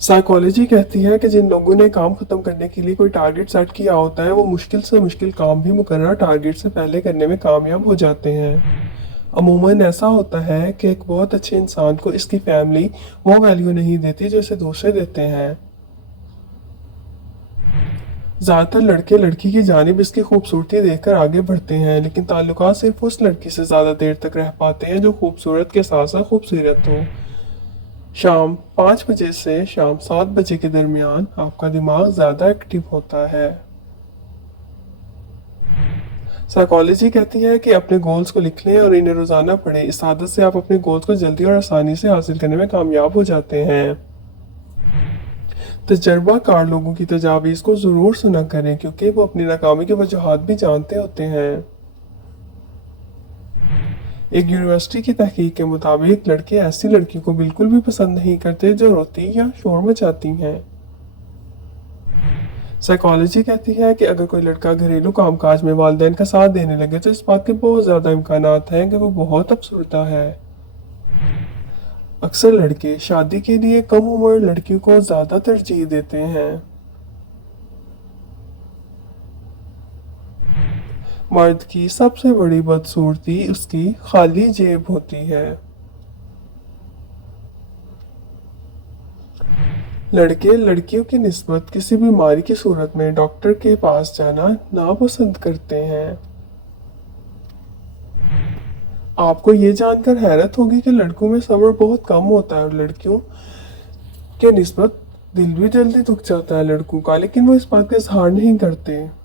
Psychology कहती है कि जिन लोगों ने काम खत्म करने के लिए कोई टारगेट सेट किया होता है वो मुश्किल से मुश्किल काम भी मुकर्रर टारगेट से पहले करने में कामयाब हो जाते हैं। अमूमन ऐसा होता है कि एक बहुत अच्छे इंसान को इसकी फैमिली वो वैल्यू नहीं देती जो इसे दूसरे देते हैं। ज़्यादातर लड़के लड़की की जानिब इसकी खूबसूरती देखकर आगे बढ़ते हैं, लेकिन ताल्लुकात सिर्फ उस लड़की से ज़्यादा देर तक रह पाते हैं जो खूबसूरत के साथ साथ खूबसूरत हो। शाम 5 बजे से शाम 7 बजे के दरमियान आपका दिमाग ज़्यादा एक्टिव होता है। साइकोलॉजी कहती है कि अपने गोल्स को लिख लें और इन्हें रोज़ाना पढ़ें। इस आदत से आप अपने गोल्स को जल्दी और आसानी से हासिल करने में कामयाब हो जाते हैं। तजर्बाकार लोगों की तजावीज़ को ज़रूर सुना करें क्योंकि वो अपनी नाकामी की वजूहात भी जानते होते हैं। एक यूनिवर्सिटी की तहकीक के मुताबिक लड़के ऐसी लड़कियों को बिल्कुल भी पसंद नहीं करते जो रोती या शोर मचाती हैं। साइकोलॉजी कहती है कि अगर कोई लड़का घरेलू कामकाज में वालिदैन का साथ देने लगे तो इस बात के बहुत ज़्यादा इम्कानात हैं कि वो बहुत अफसरदा है। अक्सर लड़के शादी के लिए कम उम्र लड़कियों को ज़्यादा तरजीह देते हैं। मर्द की सबसे बड़ी बदसूरती उसकी खाली जेब होती है। लड़के लड़कियों की निस्बत किसी बीमारी की सूरत में डॉक्टर के पास जाना नापसंद करते हैं। आपको ये जानकर हैरत होगी कि लड़कों में सब्र बहुत कम होता है और लड़कियों के निस्बत दिल भी जल्दी दुख जाता है लड़कों का, लेकिन वो इस बात का इजहार नहीं करते।